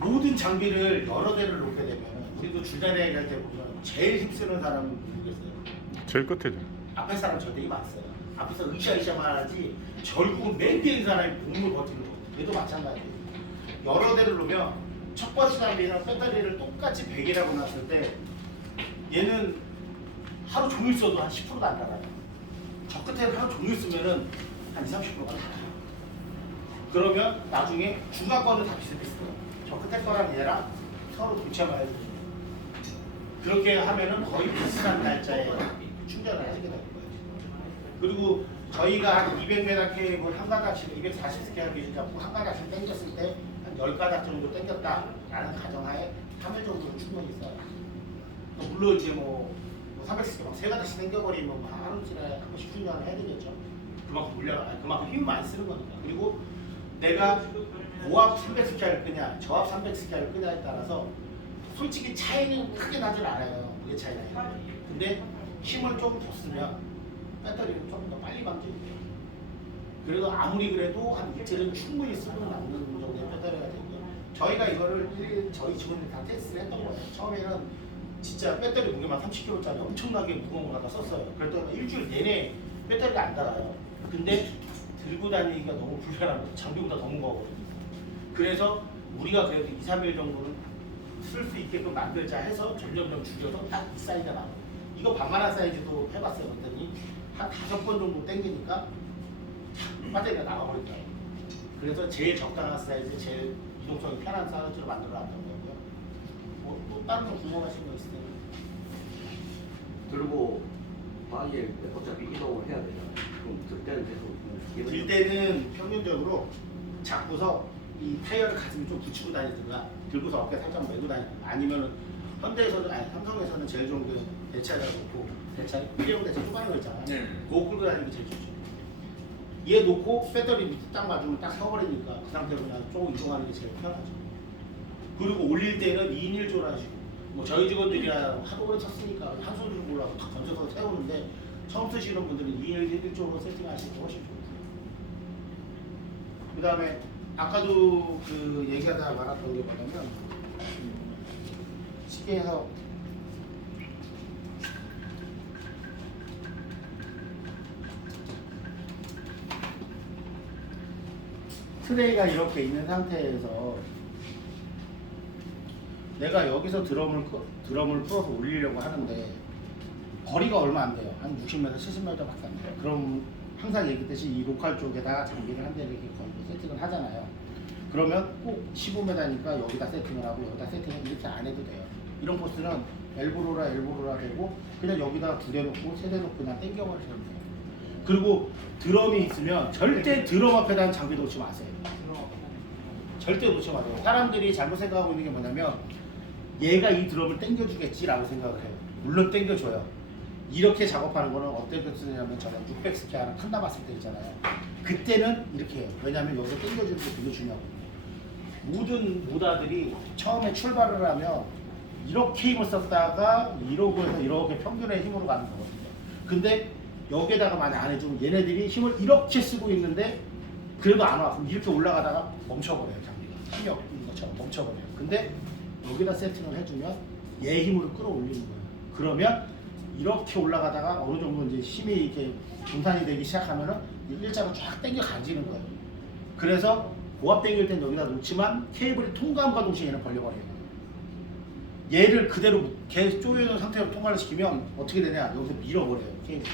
모든 장비를 여러 대를 놓게 되면 우리도 줄다리기 할 때 보면 제일 힘쓰는 사람은 누구겠어요? 제일 끝에죠. 앞에 사람 절대 힘 안 써요. 앞에서 으쌰으쌰만 하지 결국은 맨 뒤에 있는 사람이 몸을 버티는 거예요. 얘도 마찬가지예요. 여러 대를 놓으면 첫 번째 장비랑 배터리를 똑같이 100이라고 놨을 때 얘는 하루 종일 써도 한 10%도 안 달아요. 저 끝에 하루 종일 쓰면은 한 20, 30%가 달아요. 그러면 나중에 중간 거는 다 비슷비슷해요. 저 끝에 거랑 얘랑 서로 교체해봐야 돼요. 그렇게 하면은 거의 비슷한 날짜에 충전을 하시게 되는 거예요. 그리고 저희가 한 200m 케이블 한 가닥씩 240스케일 기준 잡고 한 가닥씩 당겼을 때 한 10가닥 정도 당겼다라는 가정하에 3일 정도는 충분히 있어요. 물론 이제 뭐 300스케일 막 3가닥씩 당겨버리면 뭐 하루쯤에 한 번씩 충전을 해야 되겠죠. 그만큼 물려가 그만큼 힘 많이 쓰는 거니까. 그리고 내가 고압 300스케일을 끄냐 저압 300스케일을 끄냐에 따라서 솔직히 차이는 크게 나질 않아요. 그게 차이가 있는 근데 힘을 조금 더 쓰면 배터리는 조금 더 빨리 방전이 돼요. 그래도 아무리 그래도 한 이틀은 충분히 쓰고 남는 정도의 배터리가 되고요. 저희가 이거를 저희 직원들이 다 테스트를 했던 거예요. 처음에는 진짜 배터리 무게만 30kg짜리 엄청나게 무거운 거 갖다 썼어요. 그랬더니 일주일 내내 배터리가 안 닳아요. 근데 들고 다니기가 너무 불편하고 장비보다 더 무거워거든요. 그래서 우리가 그래도 2, 3일 정도는 쓸 수 있게끔 만들자 해서 점점점 줄여서 딱 이 사이즈가 나와요. 이거 방만한 사이즈도 해봤어요. 그랬더니 한 5번 정도 당기니까 배터리가 나가버리더라고요. 그래서 제일 적당한 사이즈, 제일 이동성이 편한 사이즈로 만들어 놨던 거고요. 뭐 다른 거 궁금하신 거 있으세요? 들고 바위에 어차피 이동을 해야 되잖아요. 그럼 들 때는 계속 들 때는 평균적으로 잡고서 이 타이어를 가슴에 좀 붙이고 다니든가 들고서 어깨 살짝 메고 다니든가 아니면은 현대에서는 아니 삼성에서는 제일 좋은 게 대차라고 놓고 대차 일회용 대차 조그마한 거 있잖아요. 네. 그거 끌고 다니는 게 제일 좋죠. 얘 놓고 배터리 밑에 딱 맞으면 딱 서버리니까 그 상태로 그냥 조금 이동하는 게 제일 편하죠. 그리고 올릴 때는 2인 1조로 하시고 뭐 저희 직원들이야 하도 오래 쳤으니까 한 손으로 몰라서 탁 던져서 세우는데 처음 쓰시는 분들은 2인 1조로 세팅하시는 게 훨씬 좋고요. 그 다음에 아까도 그 얘기하다가 말았던 게 뭐냐면 쉽게 해서 트레이가 이렇게 있는 상태에서 내가 여기서 드럼을 풀어서 올리려고 하는데 거리가 얼마 안 돼요. 한 60m, 70m밖에 안 돼요. 그럼 항상 얘기했듯이 이 로컬 쪽에다가 장비를 한 대를 이렇게 걸고 세팅을 하잖아요. 그러면 꼭 15m니까 여기다 세팅을 하고 여기다 세팅을 이렇게 안 해도 돼요. 이런 코스는 엘보로라 되고 그냥 여기다 2대 놓고 3대 놓고 그냥 당겨버리셔도 돼요. 그리고 드럼이 있으면 절대 드럼 앞에다 장비 놓지 마세요. 절대 놓지 마세요. 사람들이 잘못 생각하고 있는 게 뭐냐면 얘가 이 드럼을 당겨주겠지라고 생각을 해요. 물론 당겨줘요. 이렇게 작업하는 거는 어떻게 쓰냐면 저는 600스케 하는 칸 남았을 때 있잖아요. 그때는 이렇게 해요. 왜냐하면 여기서 당겨주는 게 되게 중요하거든요. 모든 모다들이 처음에 출발을 하면 이렇게 힘을 썼다가 이러고 해서 이렇게 평균의 힘으로 가는 거거든요. 근데 여기에다가 만약 안 해주면 얘네들이 힘을 이렇게 쓰고 있는데 그래도 안 와. 그럼 이렇게 올라가다가 멈춰버려요. 장비가. 힘이 없는 것처럼 멈춰버려요. 근데 여기다 세팅을 해주면 얘 힘으로 끌어올리는 거예요. 그러면 이렇게 올라가다가 어느 정도 이제 힘이 이렇게 분산이 되기 시작하면은 일자로 쫙 당겨 가지는 거예요. 그래서 고압 당길 땐 여기다 놓지만 케이블이 통과함과 동시에 얘는 벌려버려요. 얘를 그대로 계속 조여놓은 상태로 통과를 시키면 어떻게 되냐? 여기서 밀어버려요. 케이블.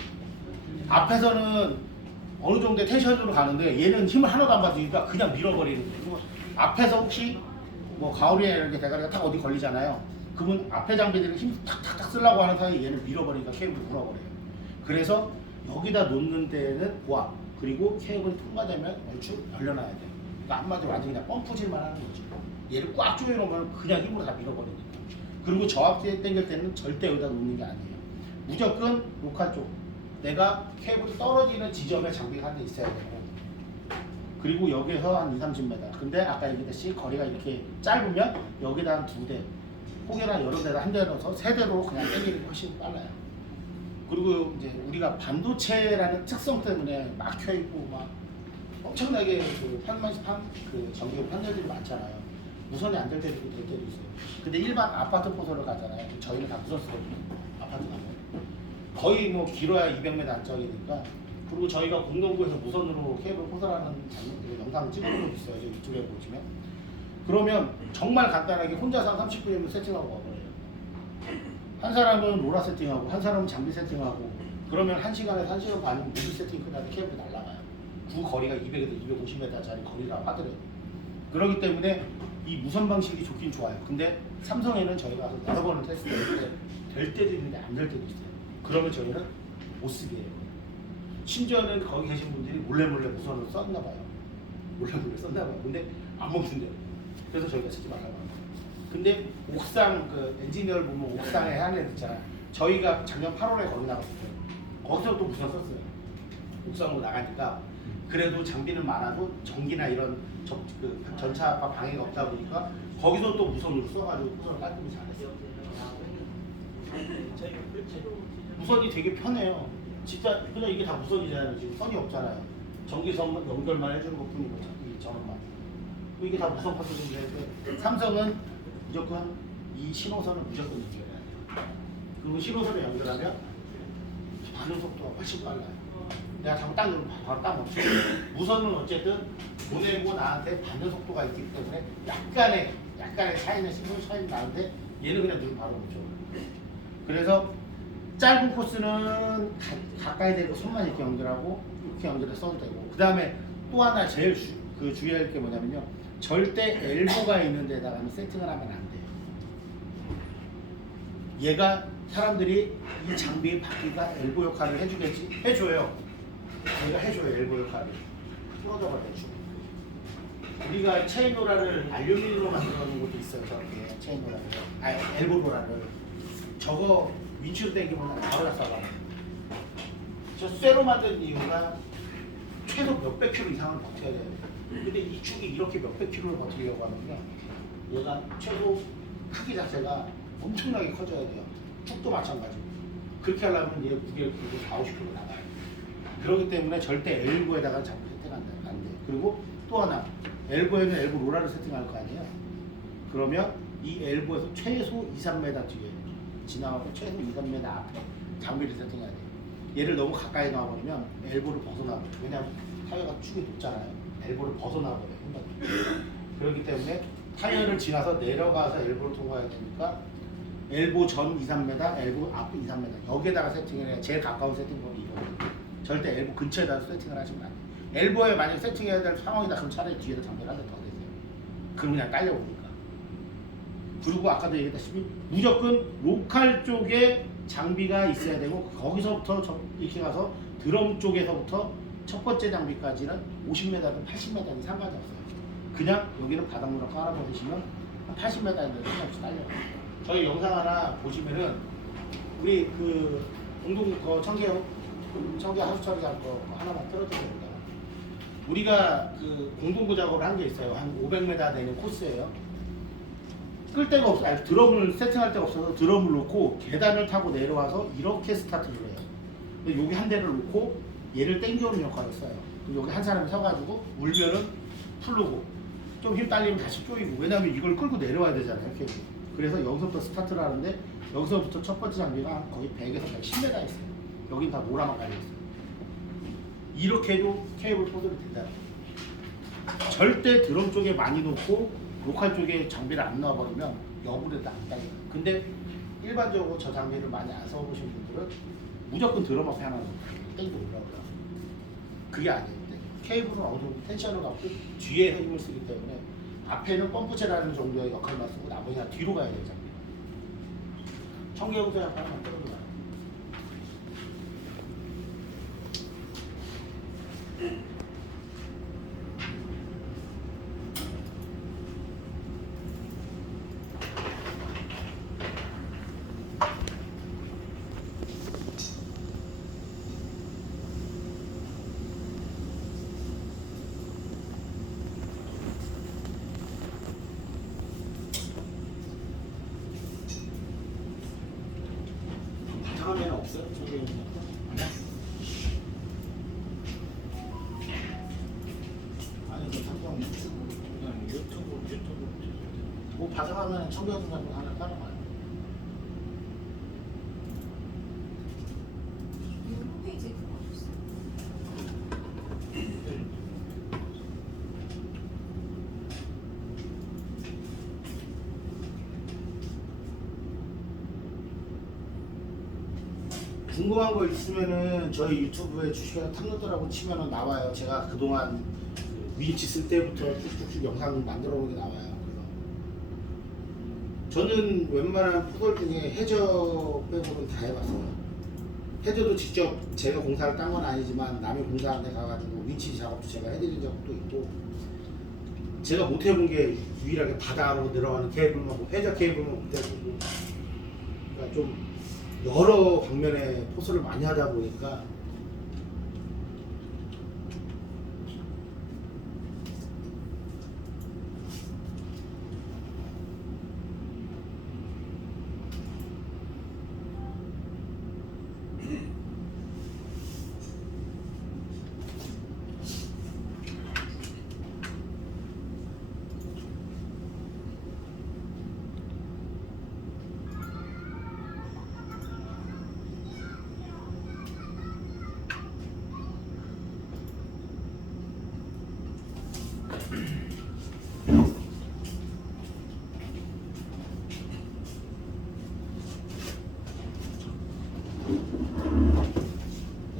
앞에서는 어느 정도의 텐션으로 가는데 얘는 힘을 하나도 안 받으니까 그냥 밀어버리는 거예요. 앞에서 혹시 뭐 가오리에 이렇게 대가리가 탁 어디 걸리잖아요. 그러면 앞에 장비들이 힘 탁탁탁 쓰려고 하는 사이에 얘는 밀어버리니까 케이블이 물어버려요. 그래서 여기다 놓는 데는 고압 그리고 케이블이 통과되면 얼추 열려놔야 돼요. 그러니까 한마디로 완전 그냥 펌프질만 하는 거죠. 얘를 꽉 조여놓으면 그냥 힘으로 다 밀어버리니까. 그리고 저압대 당길 때는 절대 여기다 놓는 게 아니에요. 무조건 로컬 쪽 내가 케이블이 떨어지는 지점에 장비가 한 대 있어야 되고 그리고 여기에서 한 2, 30m 근데 아까 얘기했듯이 거리가 이렇게 짧으면 여기다 한 2대 혹여나 여러 대다 한 대 넣어서 3대로 그냥 당기는 게 훨씬 빨라요. 그리고 이제 우리가 반도체라는 특성 때문에 막혀있고 막 엄청나게 그 판매판 그 전기 판넬들이 많잖아요. 무선이 안 될 때도 있고 될 때도 있어요. 근데 일반 아파트 포소를 가잖아요. 저희는 다 무선 쓰거든요. 아파트 가면 거의 뭐 길어야 200m 안짝이니까. 그리고 저희가 공동구에서 무선으로 케이블 포소라는 영상 찍어놓은 것도 있어요. 여기 유튜브에 보시면. 그러면 정말 간단하게 혼자서 한 30분이면 세팅하고 와버려요. 한 사람은 로라 세팅하고 한 사람은 장비 세팅하고 그러면 1시간에서 1시간 반이면 무슨 세팅 끝나면 케이블이 날아가요. 구 거리가 200에서 250m짜리 거리라고 하더라고요. 그렇기 때문에 이 무선 방식이 좋긴 좋아요. 근데 삼성에는 저희가 여러 번을 테스트했을 때 될 때도 있는데 안 될 때도 있어요. 그러면 저희는 못 쓰게 해요. 심지어는 거기 계신 분들이 몰래 무선을 썼나 봐요. 몰래 썼나 봐요. 근데 안 멈춘대요. 그래서 저희가 쓰지 말라고 합니다. 근데 옥상 그 엔지니어를 보면 옥상에 하는 애 있잖아요. 저희가 작년 8월에 거기 나갔어요. 거기서 또 무선 썼어요. 옥상으로 나가니까 그래도 장비는 많아도 전기나 이런 전차가 방해가 없다 보니까 거기서 또 무선으로 써가지고 무선을 깔끔히 잘했어요. 무선이 되게 편해요. 진짜 그냥 이게 다 무선이잖아요. 지금 선이 없잖아요. 전기선 연결만 해주는 것뿐이고 이 전원만. 이게 다 무선 파트인데 삼성은 무조건 이 신호선을 무조건 연결해야 돼요. 그리고 신호선을 연결하면 반응 속도가 훨씬 빨라요. 내가 잘못 딱 누르면 바로 딱 멈춰요. 무선은 어쨌든 보내고 나한테 반응 속도가 있기 때문에 약간의 차이는 신호 차이는 나는데 얘는 그냥 누르면 바로 멈춰요. 그래서 짧은 코스는 가까이 대고 손만 이렇게 연결하고 이렇게 연결해서 써도 되고 그 다음에 또 하나 제일 주의해야 할 게 뭐냐면요. 절대 엘보가 있는 데다가는 세팅을 하면 안 돼요. 얘가 사람들이 이 장비의 바퀴가 엘보 역할을 해주겠지? 해줘요. 얘가 해줘요. 엘보 역할을. 부러져 버려요. 우리가 체인로라를 알루미늄으로 만들어 놓은 것도 있어요. 저렇게 체인로라를. 엘보 로라를. 저거 윈치로 당기면 바로 잡아요. 저 쇠로 만든 이유가 최소 몇백 킬로 이상을 버텨야 돼요. 근데 이 축이 이렇게 몇백 킬로를 버티려고 하면요. 얘가 최소 크기 자체가 엄청나게 커져야 돼요. 축도 마찬가지고. 그렇게 하려면 얘 무게를 그리고 4, 50kg 나가요. 그렇기 때문에 절대 엘보에다가 자꾸 세팅 안 돼요. 그리고 또 하나, 엘보에는 엘보 로라를 세팅할 거 아니에요. 그러면 이 엘보에서 최소 2, 3m 뒤에 지나가고 최소 2, 3m 앞에 장비를 세팅해야 돼요. 얘를 너무 가까이 놔버리면 엘보를 벗어나버려요. 왜냐하면 타이어가 축이 높잖아요. 엘보를 벗어나버려요. 그렇기 때문에 타이어를 지나서 내려가서 엘보를 통과해야 되니까 엘보 전 2, 3m, 엘보 앞 2, 3m 여기에다가 세팅을 해야 제일 가까운 세팅법이 이거예요. 절대 엘보 근처에다 세팅을 하시면 안 돼요. 엘보에 만약 세팅해야 될 상황이다 그럼 차라리 뒤에다 장비를 한 대 더 대세요. 그럼 그냥 딸려오니까. 그리고 아까도 얘기했다시피 무조건 로컬 쪽에 장비가 있어야 되고 거기서부터 이렇게 가서 드럼 쪽에서부터 첫 번째 장비까지는 50m든 80m든 상관이 없어요. 그냥 여기는 바닥으로 깔아버리시면 80m인데 상관없이 딸려요. 저희 영상 하나 보시면은 우리 그 공동 청계 하수 처리장 거 하나만 틀어드립니다. 우리가 그 공동구 작업을 한 게 있어요. 한 500m 되는 코스예요. 끌 데가 없어. 아니, 드럼을 세팅할 데가 없어서 드럼을 놓고 계단을 타고 내려와서 이렇게 스타트를 해요. 근데 여기 한 대를 놓고 얘를 당겨오는 역할을 써요. 여기 한 사람이 서가지고 울면은 풀르고 좀 힘 딸리면 다시 쪼이고. 왜냐면 이걸 끌고 내려와야 되잖아요. 이렇게. 그래서 여기서부터 스타트를 하는데 여기서부터 첫 번째 장비가 거의 100에서 110m 있어요. 여긴 다 모라만 깔려있어요. 이렇게 해도 케이블 포드를 된다. 절대 드럼 쪽에 많이 놓고 로컬 쪽에 장비를 안 넣어버리면 여부에도 안 따요. 근데 일반적으로 저 장비를 많이 안 써보신 분들은 무조건 드럼 앞에 하나 놓고 땡겨 올라오더라고요. 그게 아니에요. 케이블은 어느 정도 텐션을 갖고 뒤에 힘을 쓰기 때문에 앞에는 펌프체라는 정도의 역할만 쓰고 나머지는 뒤로 가야 되는 장비. 청계용서 약간 하나만 떨어져요. 다음에는 없어요? 청계용서 아니 그 삼성 유튜브 가져가면 청결분사분 하나 따라가요. 홈페이지에 그거 없어. 궁금한 거 있으면은 저희 유튜브에 주식회사 탐로더라고 치면은 나와요. 제가 그동안 그 위치 쓸 때부터 쭉쭉쭉 영상 만들어 놓은 게 나와요. 그래서 저는 웬만한 포덜 중에 해저 빼고는 다 해봤어요. 해저도 직접 제가 공사를 딴 건 아니지만 남의 공사한테 가가지고 위치 작업도 제가 해드린 적도 있고, 제가 못 해본 게 유일하게 바다로 내려가는 케이블만, 뭐 해저 케이블만 못 해보고, 그러니까 좀 여러 방면의 포스를 많이 하다 보니까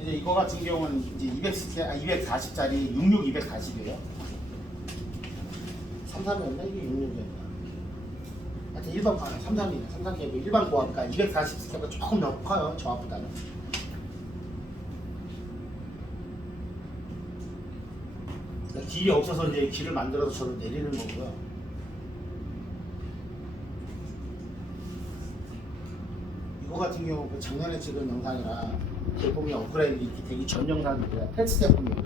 이제 이거 같은 경우는 이제 240짜리 66 240이에요. 33이었나? 이게 66이었나? 하여튼 일반 33이네. 33개 일반 고압가 240 스텝가 조금 더 커요. 저압보다는. 그러니까 길이 없어서 이제 길을 만들어서 저를 내리는 거고요. 이거 같은 경우 그 작년에 찍은 영상이라 제품이 업그레이드 되기 전 영상이고요. 테스트 제품이에요.